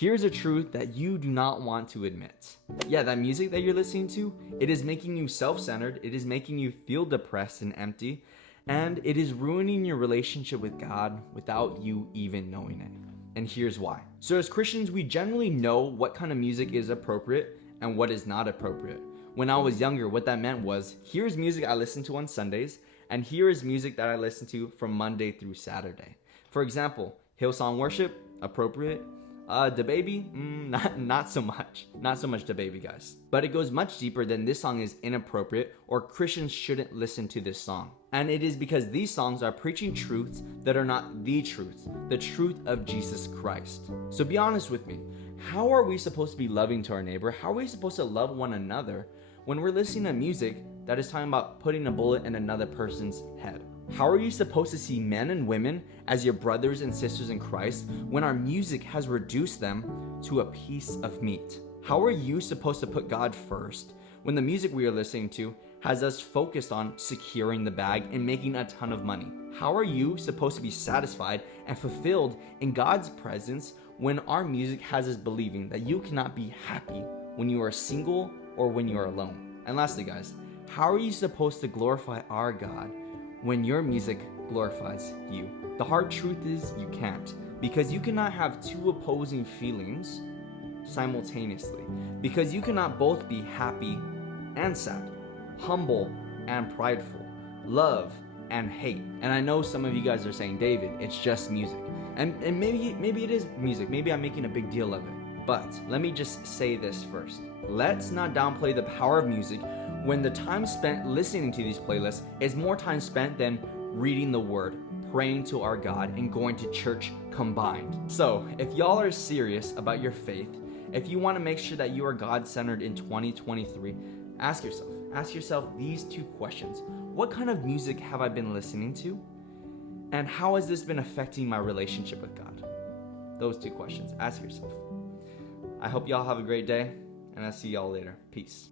Here's a truth that you do not want to admit. Yeah, that music that you're listening to, it is making you self-centered, it is making you feel depressed and empty, and it is ruining your relationship with God without you even knowing it. And here's why. So as Christians, we generally know what kind of music is appropriate and what is not appropriate. When I was younger, what that meant was, here's music I listen to on Sundays, and here is music that I listen to from Monday through Saturday. For example, Hillsong worship, appropriate. DaBaby, not so much. Not so much DaBaby, guys. But it goes much deeper than this song is inappropriate or Christians shouldn't listen to this song. And it is because these songs are preaching truths that are not the truth of Jesus Christ. So be honest with me. How are we supposed to be loving to our neighbor? How are we supposed to love one another when we're listening to music that is talking about putting a bullet in another person's head? How are you supposed to see men and women as your brothers and sisters in Christ when our music has reduced them to a piece of meat? How are you supposed to put God first when the music we are listening to has us focused on securing the bag and making a ton of money? How are you supposed to be satisfied and fulfilled in God's presence when our music has us believing that you cannot be happy when you are single or when you are alone? And lastly, guys, how are you supposed to glorify our God when your music glorifies you? The hard truth is you can't, because you cannot have two opposing feelings simultaneously, because you cannot both be happy and sad, humble and prideful, love and hate. And I know some of you guys are saying, David, it's just music. And maybe it is music. Maybe I'm making a big deal of it. But let me just say this first. Let's not downplay the power of music when the time spent listening to these playlists is more time spent than reading the word, praying to our God, and going to church combined. So if y'all are serious about your faith, if you want to make sure that you are God-centered in 2023, ask yourself these two questions. What kind of music have I been listening to? And how has this been affecting my relationship with God? Those two questions. Ask yourself. I hope y'all have a great day, and I'll see y'all later. Peace.